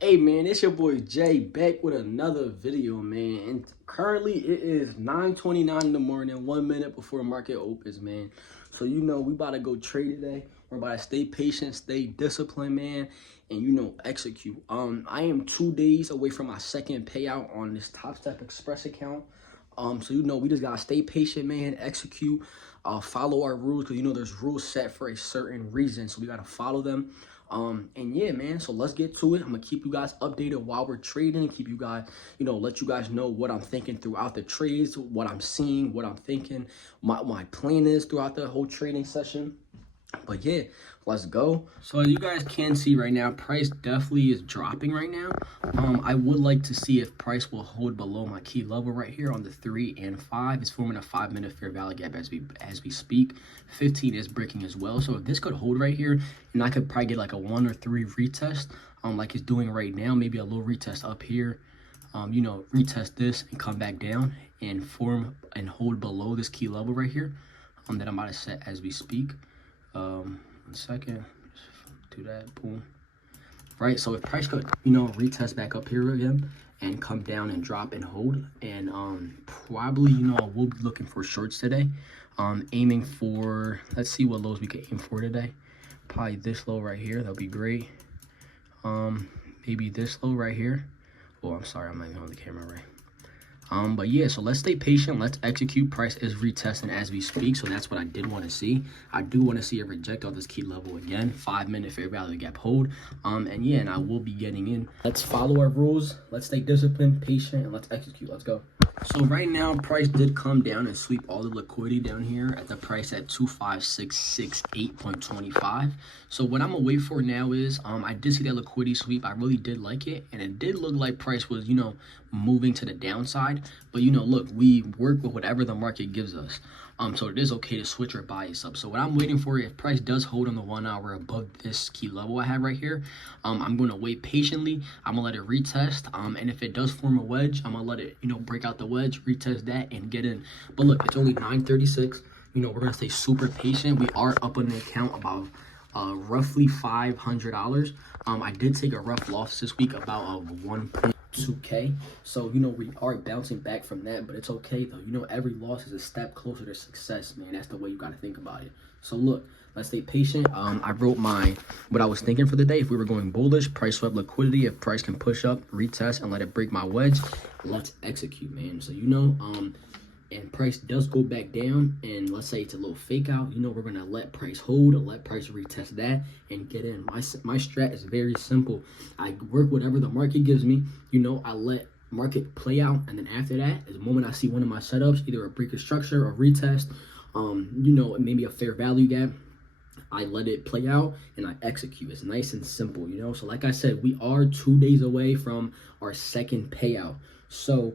Hey man, it's your boy Jay back with another video, man. And currently it is 9:29 in the morning, 1 minute before market opens, man. So we about to go trade today. We're about to stay patient, stay disciplined, man, and execute. I am 2 days away from my second payout on this Top Step Express account. So we just gotta stay patient, man, execute, follow our rules, because there's rules set for a certain reason. So we gotta follow them. And yeah, man, so let's get to it. I'm gonna keep you guys updated while we're trading, keep you guys, let you guys know what I'm thinking throughout the trades, what I'm seeing, what I'm thinking, my plan is throughout the whole trading session. But yeah, let's go. So as you guys can see right now, price definitely is dropping right now. I would like to see if price will hold below my key level right here on the 3 and 5. It's forming a 5-minute fair value gap as we speak. 15 is breaking as well. So if this could hold right here, and I could probably get like a 1 or 3 retest, like it's doing right now, maybe a little retest up here. Retest this and come back down and form and hold below this key level right here. That I'm about to set as we speak. 1 second, just do that, boom. Right, so if price could retest back up here again and come down and drop and hold, and probably I will be looking for shorts today, aiming for, let's see what lows we could aim for today. Probably this low right here, that'll be great. Maybe this low right here. Oh, I'm sorry, I'm not even on the camera right. But yeah, so let's stay patient, let's execute. Price is retesting as we speak, so that's what I did want to see. I do want to see it reject off this key level again, 5-minute fair value gap hold. And yeah, and I will be getting in. Let's follow our rules, let's stay disciplined, patient, and let's execute. Let's go. So right now, price did come down and sweep all the liquidity down here at the price at 25668.25. So what I'm gonna wait for now is, I did see that liquidity sweep. I really did like it, and it did look like price was, moving to the downside. But look, we work with whatever the market gives us. So it is okay to switch or bias up. So what I'm waiting for, if price does hold on the 1 hour above this key level I have right here, I'm going to wait patiently. I'm gonna let it retest. And if it does form a wedge, I'm gonna let it, break out the wedge, retest that, and get in. But look, it's only 9:36. We're gonna stay super patient. We are up on the account about roughly $500. I did take a rough loss this week, about 1.2K. So we are bouncing back from that, but it's okay though. Every loss is a step closer to success, man. That's the way you got to think about it. So look, let's stay patient. I wrote what I was thinking for the day. If we were going bullish, price swept liquidity. If price can push up, retest, and let it break my wedge, let's execute, man. So and price does go back down, and let's say it's a little fake out, we're gonna let price hold, let price retest that, and get in. My strat is very simple. I work whatever the market gives me. I let market play out, and then after that, the moment I see one of my setups, either a break of structure or retest, maybe a fair value gap, I let it play out and I execute. It's nice and simple, So like I said, we are 2 days away from our second payout. So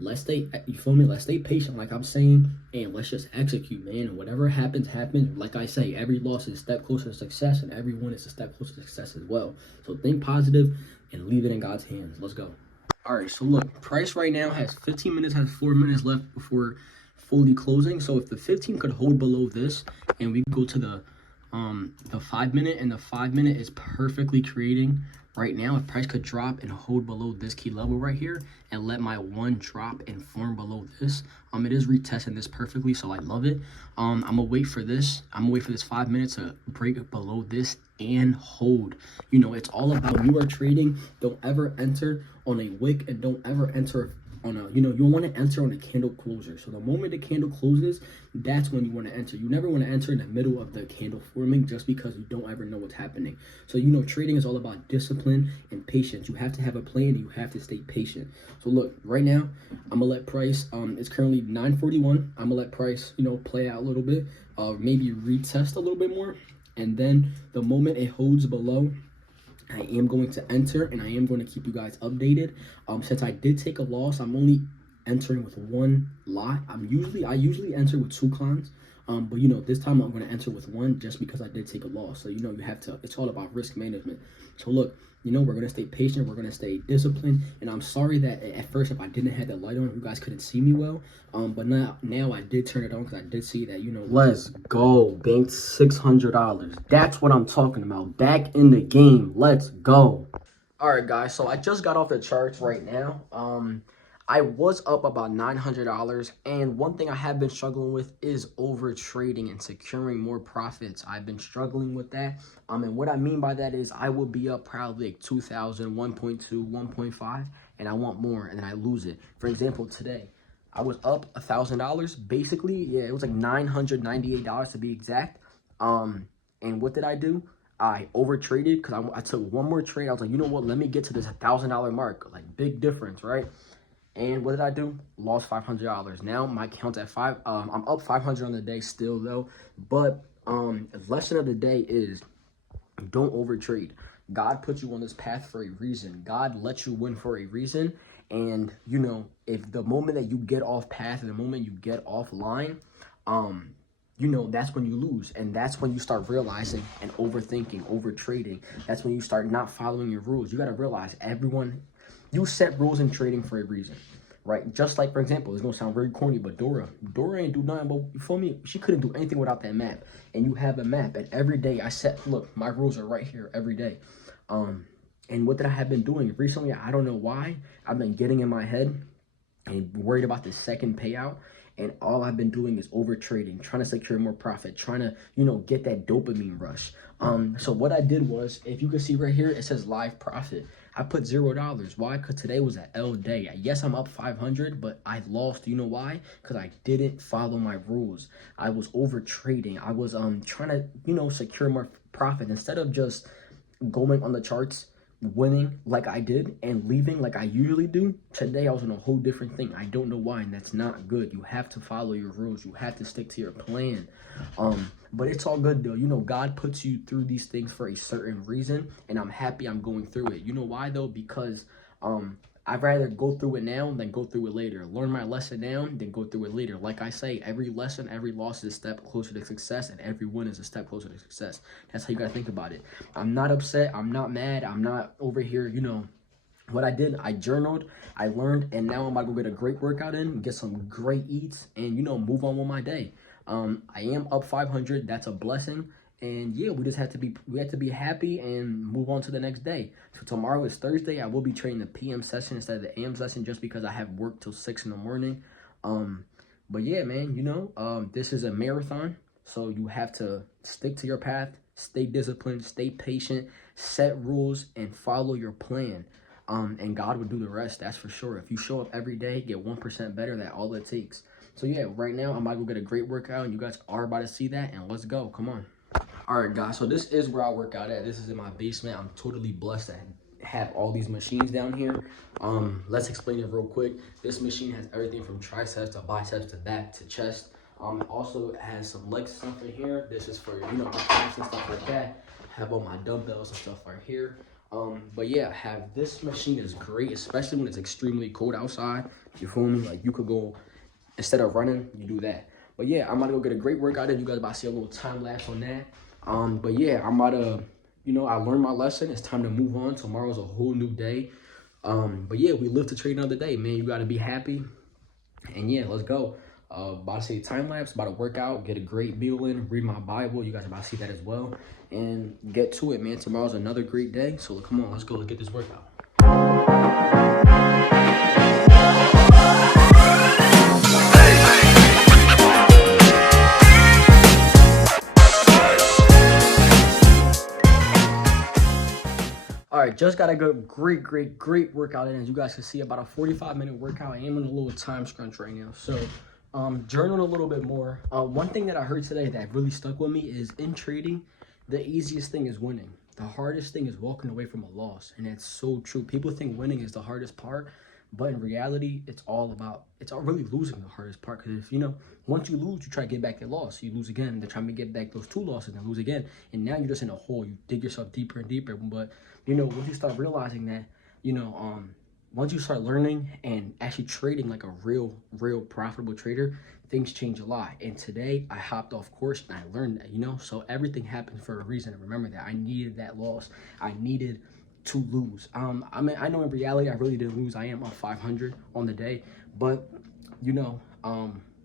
let's stay, you feel me? Let's stay patient, like I'm saying, and let's just execute, man. And whatever happens, happens. Like I say, every loss is a step closer to success, and every win is a step closer to success as well. So think positive and leave it in God's hands. Let's go. All right, so look, price right now has 15 minutes, has 4 minutes left before fully closing. So if the 15 could hold below this, and we go to the 5-minute, and the 5-minute is perfectly creating right now. If price could drop and hold below this key level right here and let my 1 drop and form below this, it is retesting this perfectly, so I love it. I'm gonna wait for this. I'm gonna wait for this 5 minutes to break below this and hold. It's all about, when you are trading, don't ever enter on a wick, and don't ever enter on a, you want to enter on a candle closure. So the moment the candle closes, that's when you want to enter. You never want to enter in the middle of the candle forming, just because you don't ever know what's happening. So trading is all about discipline and patience. You have to have a plan, and you have to stay patient. So look, right now I'm gonna let price, it's currently 9:41. I'm gonna let price play out a little bit, maybe retest a little bit more, and then the moment it holds below, I am going to enter, and I am going to keep you guys updated. Since I did take a loss, I'm only entering with 1 lot. I usually enter with 2 cons. But this time I'm going to enter with 1, just because I did take a loss. So you have to, it's all about risk management. So look, we're going to stay patient, we're going to stay disciplined, and I'm sorry that at first, if I didn't have that light on, you guys couldn't see me well. But now I did turn it on, because I did see that, let's go, banked $600. That's what I'm talking about. Back in the game. Let's go. All right, guys. So I just got off the charts right now. I was up about $900, and one thing I have been struggling with is over trading and securing more profits. I've been struggling with that. And what I mean by that is I will be up probably like 2,000, 1.2, 1.5, and I want more, and then I lose it. For example, today I was up $1,000. Basically, yeah, it was like $998 to be exact. And what did I do? I over traded because I took one more trade. I was like, you know what? Let me get to this $1,000 mark. Like, big difference, right? And what did I do? Lost $500. Now my account's at I'm up 500 on the day still though. But lesson of the day is don't over trade. God put you on this path for a reason. God lets you win for a reason. And you know, if the moment that you get off path and the moment you get offline, you know, that's when you lose. And that's when you start realizing and overthinking, over trading. That's when you start not following your rules. You got to realize you set rules in trading for a reason, right? Just like, for example, it's going to sound very corny, but Dora ain't do nothing, but you feel me? She couldn't do anything without that map. And you have a map. And every day I set, look, my rules are right here every day. And what did I have been doing? Recently, I don't know why, I've been getting in my head and worried about the second payout. And all I've been doing is over trading, trying to secure more profit, trying to, you know, get that dopamine rush. So what I did was, if you can see right here, it says live profit. I put $0. Why? Because today was an L day. Yes, I'm up 500, but I lost. You know why? Because I didn't follow my rules. I was over trading. I was trying to, you know, secure more profit instead of just going on the charts, winning like I did and leaving like I usually do. Today I was on a whole different thing. I don't know why, and that's not good. You have to follow your rules. You have to stick to your plan. But it's all good though. You know, God puts you through these things for a certain reason, and I'm happy I'm going through it. You know why though? Because I'd rather go through it now than go through it later. Learn my lesson now than go through it later. Like I say, every lesson, every loss is a step closer to success, and every win is a step closer to success. That's how you gotta think about it. I'm not upset. I'm not mad. I'm not over here, you know. What I did, I journaled, I learned, and now I'm about to go get a great workout in, get some great eats, and, you know, move on with my day. I am up 500. That's a blessing. And yeah, we have to be happy and move on to the next day. So tomorrow is Thursday. I will be training the PM session instead of the AM session just because I have work till 6 in the morning. But yeah, man, you know, this is a marathon. So you have to stick to your path, stay disciplined, stay patient, set rules, and follow your plan. And God will do the rest, that's for sure. If you show up every day, get 1% better, that's all it takes. So yeah, right now, I'm about to go get a great workout, and you guys are about to see that, and let's go, come on. All right, guys, so this is where I work out at. This is in my basement. I'm totally blessed to have all these machines down here. Let's explain it real quick. This machine has everything from triceps to biceps to back to chest. It also has some leg stuff in here. This is for, you know, my traps and stuff like that. Have all my dumbbells and stuff right here. But yeah, this machine is great, especially when it's extremely cold outside. You feel me? Like, you could go, instead of running, you do that. But yeah, I'm about to go get a great workout in. You guys about to see a little time lapse on that. But yeah, I'm about to, you know, I learned my lesson. It's time to move on. Tomorrow's a whole new day. But yeah, we live to trade another day, man. You got to be happy. And yeah, let's go. About to see time lapse, about to work out, get a great meal in, read my Bible. You guys are about to see that as well. And get to it, man. Tomorrow's another great day. So come on, let's go. Let's get this workout. All right, just got a good, great workout in. As you guys can see, about a 45-minute workout. I am in a little time crunch right now. So journal a little bit more. One thing that I heard today that really stuck with me is, in trading, the easiest thing is winning. The hardest thing is walking away from a loss. And that's so true. People think winning is the hardest part, but in reality, it's all really losing the hardest part. Because if, you know, once you lose, you try to get back your loss. You lose again, they're trying to get back those 2 losses and lose again. And now you're just in a hole. You dig yourself deeper and deeper. But, you know, once you start realizing that, you know, once you start learning and actually trading like a real profitable trader, things change a lot. And today I hopped off course and I learned that, you know, so everything happens for a reason. Remember that I needed that loss. I needed to lose. I mean, I know in reality I really didn't lose. I am up 500 on the day, but you know,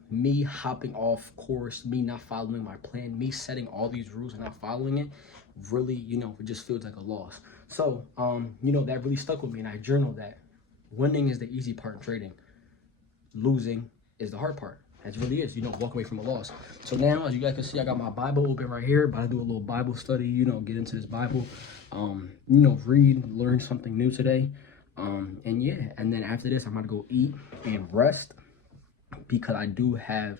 me hopping off course, me not following my plan, me setting all these rules and not following it, really, you know, it just feels like a loss. So, you know, that really stuck with me, and I journaled that. Winning is the easy part in trading. Losing is the hard part. It really is. You don't walk away from a loss. So now, as you guys can see, I got my Bible open right here. About to do a little Bible study. You know, get into this Bible. You know, read, learn something new today. And yeah, and then after this, I'm gonna go eat and rest because I do have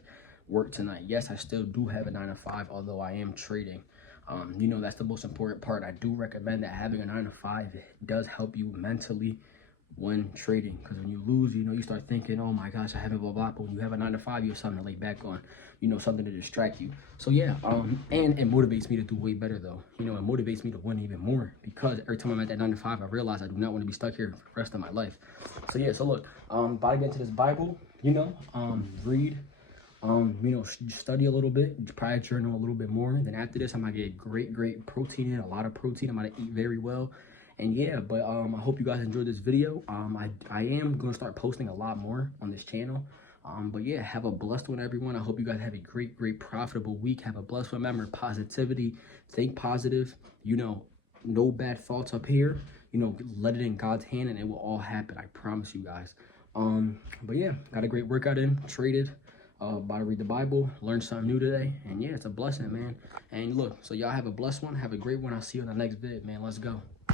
work tonight. Yes, I still do have a 9 to 5, although I am trading. You know, that's the most important part. I do recommend that having a 9 to 5 does help you mentally when trading, because when you lose, you know, you start thinking, oh my gosh, I haven't blah blah. But when you have a 9 to 5, you have something to lay back on, you know, something to distract you. So yeah, and it motivates me to do way better though. You know, it motivates me to win even more, because every time I'm at that 9 to 5, I realize I do not want to be stuck here for the rest of my life. So yeah, so look, about to get into this Bible, you know, read, you know, study a little bit, probably journal a little bit more. Then after this, I'm gonna get great protein in, a lot of protein. I'm gonna eat very well. And yeah, but I hope you guys enjoyed this video. I am gonna start posting a lot more on this channel. But yeah, have a blessed one, everyone. I hope you guys have a great profitable week. Have a blessed one. Remember, positivity, think positive, you know, no bad thoughts up here, you know, let it in God's hand and it will all happen. I promise you guys. But yeah, got a great workout in, traded, about to read the Bible, learned something new today, and yeah, it's a blessing, man. And look, so y'all have a blessed one, have a great one. I'll see you on the next vid, man. Let's go.